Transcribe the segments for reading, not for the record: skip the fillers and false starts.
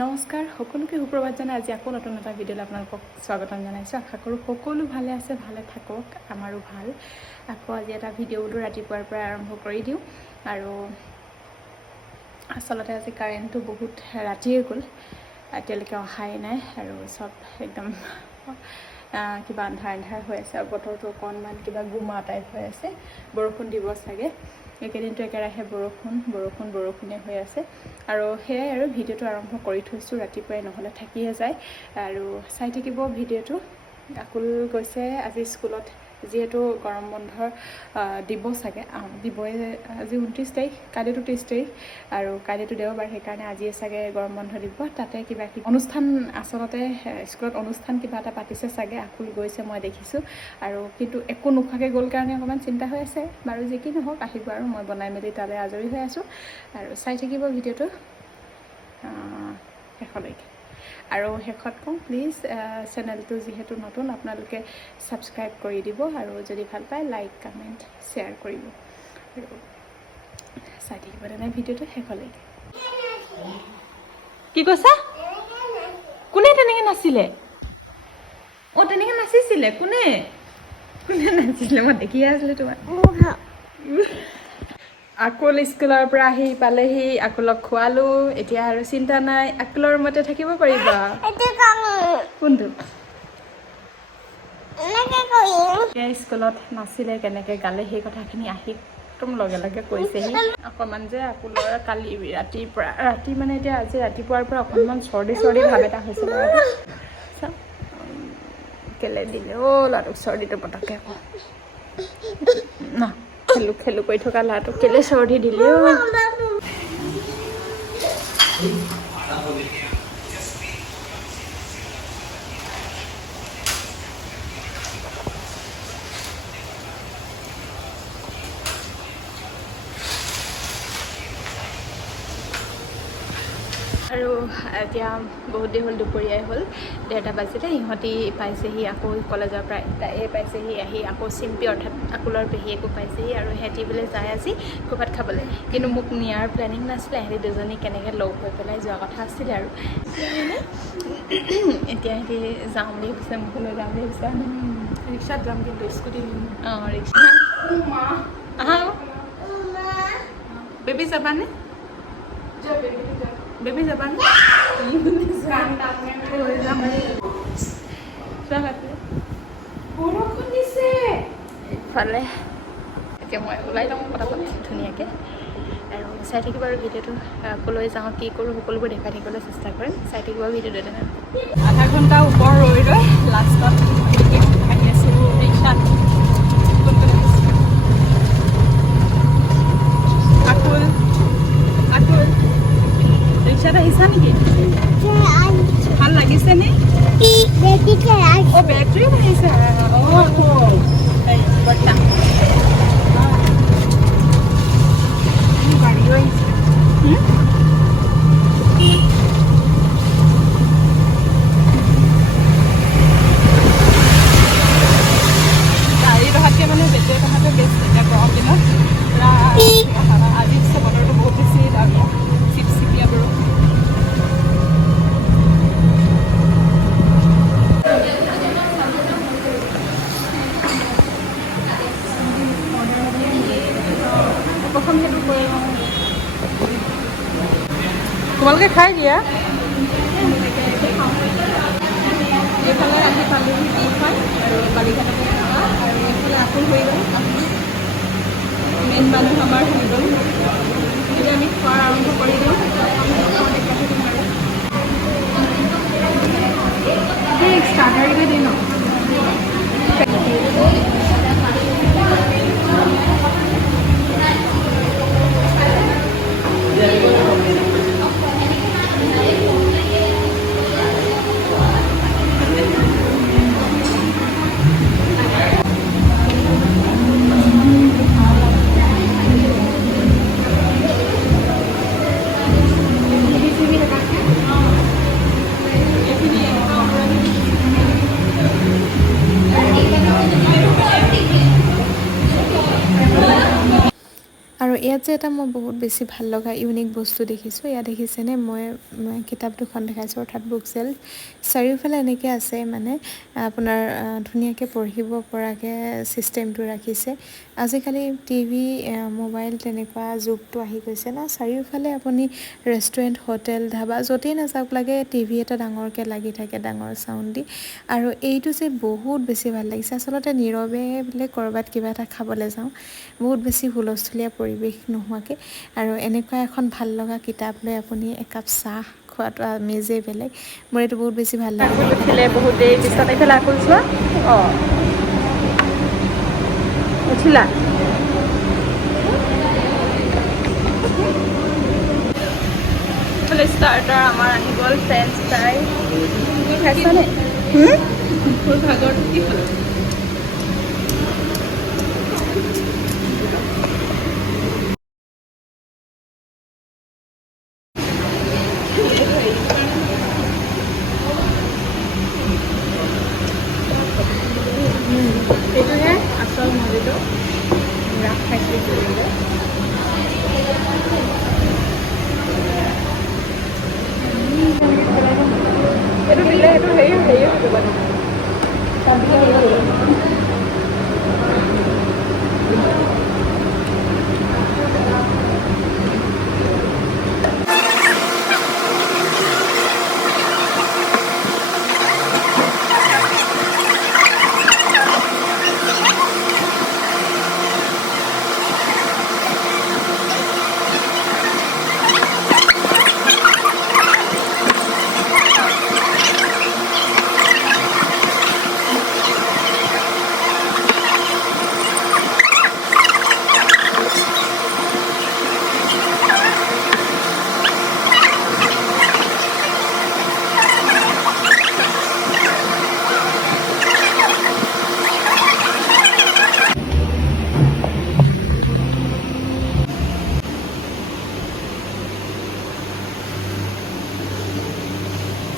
নমস্কাৰ সকলোকে সুপ্ৰভাত জনাই আজি আকৌ নতুন এটা ভিডিঅ'লৈ আপোনালোকক স্বাগতম জনাইছোঁ। আশা কৰোঁ সকলো ভালে আছে, ভালে থাকক, আমাৰো ভাল। আকৌ আজি এটা ভিডিঅ' বোলো ৰাতিপুৱাৰ পৰা আৰম্ভ কৰি দিওঁ। আৰু আচলতে আজি কাৰেণ্টটো বহুত ৰাতিয়ে গ'ল, এতিয়ালৈকে অহাই নাই আৰু চব একদম কিবা আন্ধাৰ হৈ আছে আৰু বতৰটো অকণমান কিবা গুমা টাইপ হৈ আছে, বৰষুণ দিব চাগে। এইকেইদিনটো একেৰাহে বৰষুণে হৈ আছে আৰু সেয়াই আৰু ভিডিঅ'টো আৰম্ভ কৰি থৈছোঁ ৰাতিপুৱাই, নহ'লে থাকিয়ে যায় আৰু চাই থাকিব ভিডিঅ'টো। আকুল গৈছে আজি স্কুলত, যিহেতু গৰম বন্ধৰ দিব চাগে, দিবই। আজি 29 তাৰিখ, কালিতো 30 তাৰিখ আৰু কালিতো দেওবাৰ, সেইকাৰণে আজিয়ে চাগে গৰম বন্ধ দিব। তাতে কিবা অনুষ্ঠান, আচলতে স্কুলত অনুষ্ঠান কিবা এটা পাতিছে চাগে, আকুল গৈছে মই দেখিছোঁ আৰু কিন্তু একো নোখোৱাকৈ গ'ল কাৰণে অকণমান চিন্তা হৈ আছে। বাৰু যি কি নহওক, আহিব আৰু মই বনাই মেলি তালৈ আজৰি হৈ আছোঁ আৰু চাই থাকিব ভিডিঅ'টো শেষলৈকে। আৰু শেষত কওঁ, প্লিজ চেনেলটো যিহেতু নতুন, আপোনালোকে ছাবস্ক্ৰাইব কৰি দিব আৰু যদি ভাল পায় লাইক, কমেণ্ট, শ্বেয়াৰ কৰিব আৰু চাই থাকিব তেনে ভিডিঅ'টো শেষলৈকে। কি কৈছা? কোনে তেনেকৈ নাছিলে? অঁ, তেনেকৈ নাচিছিলে? কোনে নাচিছিলে? মই দেখিয়ে আছিলোঁ তোমাৰ। আকুল স্কুলৰ পৰা আহি পালেহি, আকুলক খোৱালোঁ, এতিয়া আৰু চিন্তা নাই, আকুলৰ মতে থাকিব পাৰিবা। কোনটো? স্কুলত নাছিলে, কেনেকৈ গালে, সেই কথাখিনি আহি একদম লগে লগে কৈছেহি। অকণমান যে আকুলৰ কালি ৰাতি মানে এতিয়া আজি ৰাতিপুৱাৰ পৰা অকণমান চৰ্দি ভাৱ এটা হৈছিলে। কেলে দিলে ল'ৰাটোক চৰ্দিটো পটককৈ আকৌ ন, খেলো কৰি থকা ল'ৰাটোক কেলে চৰ্দি দিলে আৰু এতিয়া বহুত দেৰি হ'ল, দুপৰীয়াই হ'ল, 1:30 বাজিলে। ইহঁতি পাইছেহি আকৌ কলেজৰ পৰা, তাই পাইছেহি আহি, আকৌ চিম্পী অৰ্থাৎ আকুলৰ পেহীয়েকো পাইছেহি আৰু সিহঁতি বোলে যায় আজি ক'ৰবাত খাবলৈ। কিন্তু মোক নিয়াৰ প্লেনিং নাছিলে, সিহঁতি দুজনী কেনেকৈ লগ হৈ পেলাই যোৱা কথা আছিলে আৰু এতিয়া সিহঁতি যাওঁ বুলি ভাবিছে, মোকো লৈ যাওঁ বুলি ভাবিছে। ৰিক্সাত যাম, কিন্তু স্কুটি অঁ ৰিক্সা। আহা বেবী যাবানে? বেবী যাবানে? বৰষুণ দিছে ইফালে। এতিয়া মই ওলাই যাওঁ পটাপট ধুনীয়াকৈ আৰু চাই থাকিব আৰু ভিডিঅ'টো। ক'লৈ যাওঁ, কি কৰোঁ, সকলোবোৰ দেখাই থাকিবলৈ চেষ্টা কৰিম। চাই থাকিব ভিডিঅ'টো তেনে। আধা ঘণ্টা ওপৰ ৰৈ লাষ্টত আহি আছোঁ ৰিক্সাত। আকুল ৰিক্সাত আহিছা নেকি? ভাল লাগিছে নে? অঁ, বেটাৰী আহিছে। গাড়ীও আহিছে। গাড়ী অহাতকৈ মানে বেটেৰী অহাটো বেষ্ট। এতিয়া গৰম দিনত আজি পিছে বতৰটো বহুত বেছি ডাঙৰ, চিপচিপিয়া বৰষুণ। প্ৰথম সেইটো কৰি তোমালোকে খাই দিয়া। এইফালে আহি পালোহি টিখন আৰু বালিঘাটতে থকা, আৰু এইফালে আকুল হৈ গ'ল। মেইন মানুহ আমাৰ হৈ গ'ল। এতিয়া আমি খোৱা আৰম্ভ কৰি দিওঁ। ষ্টাৰ্টাৰ কেইটা দিম ন। ইয়াত যে এটা মই বহুত বেছি ভাল লগা ইউনিক বস্তু দেখিছোঁ। ইয়াত দেখিছেনে, মই কিতাপ দুখন দেখাইছোঁ, অৰ্থাৎ বুক চেল্ফ। চাৰিওফালে এনেকৈ আছে, মানে আপোনাৰ ধুনীয়াকৈ পঢ়িব পৰাকৈ ছিষ্টেমটো ৰাখিছে। আজিকালি টিভি মোবাইল তেনেকুৱা যুগটো আহি গৈছে ন, চাৰিওফালে আপুনি ৰেষ্টুৰেণ্ট, হোটেল, ধাবা য'তেই নাযাওক লাগে টিভি এটা ডাঙৰকৈ লাগি থাকে, ডাঙৰ চাউণ্ড দি। আৰু এইটো যে বহুত বেছি ভাল লাগিছে। আচলতে নীৰৱে বোলে ক'ৰবাত কিবা এটা খাবলৈ যাওঁ, বহুত বেছি হুলস্থুলীয়া পৰিৱেশ নোহোৱাকৈ, আৰু এনেকুৱা এখন ভাল লগা কিতাপ লৈ আপুনি একাপ চাহ খোৱাটো আমেজেই বেলেগ। মোৰ এইটো বহুত বেছি ভাল লাগে। উঠিলে বহুত দেৰি পিছত এইফালে আকৌ যোৱা। অঁ, উঠিলা? ষ্টাৰ্টাৰ আমাৰ আহি গ'ল, ফ্ৰেঞ্চ ফ্ৰাই। কি খাইছানে? ভাগৰটো কি হ'ল? সেইটোহে আচল মজিটো। ৰাস খাইছোঁ বুলিলে এইটো দিলে, সেইটো হেৰি হৈ যাব।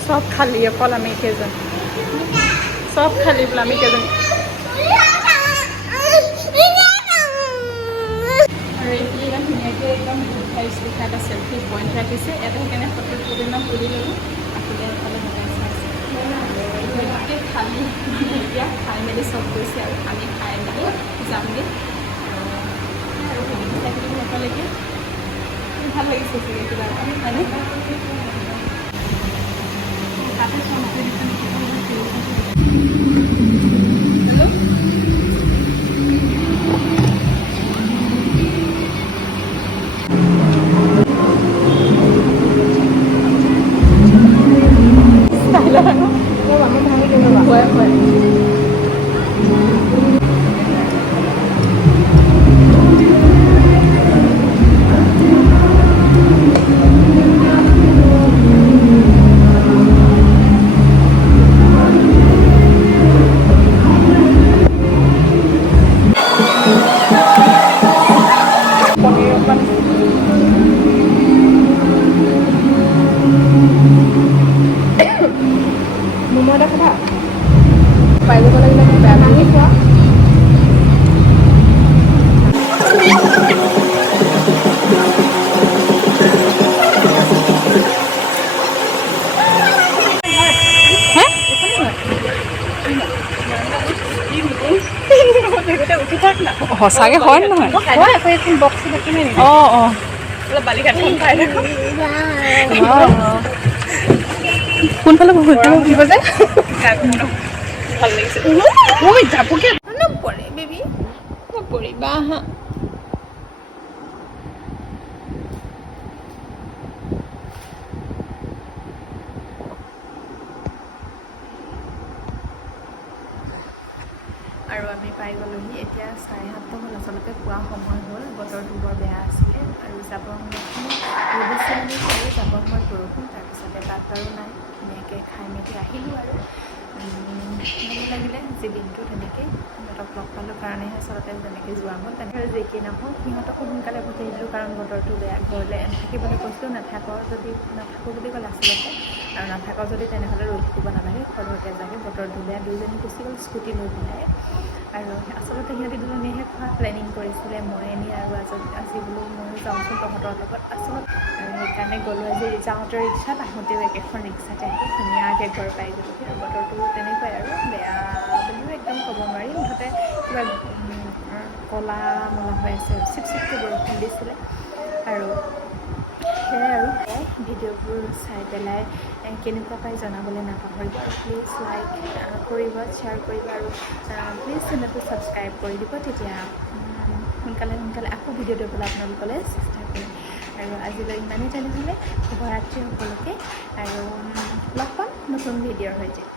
চব খালি, অকল আমি কেইজন। চব খালি বোলে, আমি কেইজন। আৰু এইটো ইমান ধুনীয়াকৈ একদম উঠাইছোঁ, এটা চেল্ফি পইণ্ট ৰাখিছে। এটা সেইকাৰণে ফটো কেইদিনমান তুলি ল'লোঁ। আপুনি এফালে বনাইছে আছে গোটেই খালি, এতিয়া খাই মেলি চব গৈছে, আৰু আমি খাই মেলি যামগৈ। আৰু সুবিধা থাকিলে সকলোকে ভাল লাগিছে চাগে কিবা এটা, হয়নে? তাতে মোমো এটা খাবা? পাই যাব লাগিলে বেয়া পানী খোৱা। সঁচাকৈ হয় নহয়? অঁ অঁ, কোনফালে উঠিব যে ভাল লাগিছে। নপৰে বেবী, নপৰিবা হা। আৰু আমি পাই গ'লোহি। এতিয়া 7:30 হ'ল, আচলতে পুৱা সময় হ'ল। বতৰটো বৰ বেয়া আছিলে, আৰু যাবৰ সময়ত যাবৰ সময়ত বৰষুণ। তাৰপিছতে বাট বাৰু নাই, ধুনীয়াকৈ খাই মেলি আহিলোঁ। আৰু ভালো লাগিলে আজি দিনটো তেনেকৈ সিহঁতক লগ পালোঁ কাৰণেহে আচলতে যেনেকৈ যোৱা হ'ল। তেনেকৈ যি কি নহওক, সিহঁতকো সোনকালে পঠিয়াই দিলোঁ কাৰণ বতৰটো বেয়া। ঘৰলৈ থাকিবলৈ কৈছিলোঁ, নাথাকোঁ বুলি ক'লে আচলতে। আৰু নাথাকক যদি তেনেহ'লে ৰৈ থাকিব নালাগে, খৰধৰকৈ যাগে। বতৰ ধুনীয়া, দুইজনী গুচি গ'ল স্কুটি লৈ পেলাই। আৰু আচলতে সিহঁতি দুজনীয়েহে খোৱা প্লেনিং কৰিছিলে, মই এনেই আৰু আজি বোলো ময়ো যাওঁচোন তহঁতৰ লগত। আচলতে সেইকাৰণে গ'লোঁ আজি যাওঁতে ৰিক্সাত, আহোঁতেও একেখন ৰিক্সাতে আহি ধুনীয়াকৈ ঘৰ পাই গ'লোহি। আৰু বতৰটো তেনেকুৱাই আৰু বেয়া বুলিও একদম ক'ব নোৱাৰি, মুঠতে কিবা ক'লা মলা হৈ আছে, চিপচিপকৈ বৰষুণ দিছিলে। আৰু সেয়াই আৰু ভিডিঅ'বোৰ চাই পেলাই কেনেকুৱা পাই জনাবলৈ নাপাহৰিব। আৰু প্লিজ লাইক কৰিব, শ্বেয়াৰ কৰিব, আৰু প্লিজ চেনেলটো ছাবস্ক্ৰাইব কৰি দিব। তেতিয়া সোনকালে আকৌ ভিডিঅ' দিবলৈ আপোনালোকলৈ চেষ্টা কৰিম। আৰু আজিলৈ ইমানেই, তেনেহ'লে শুভৰাত্ৰি সকলোকে, আৰু লগ পাম নতুন ভিডিঅ'ৰ সৈতে।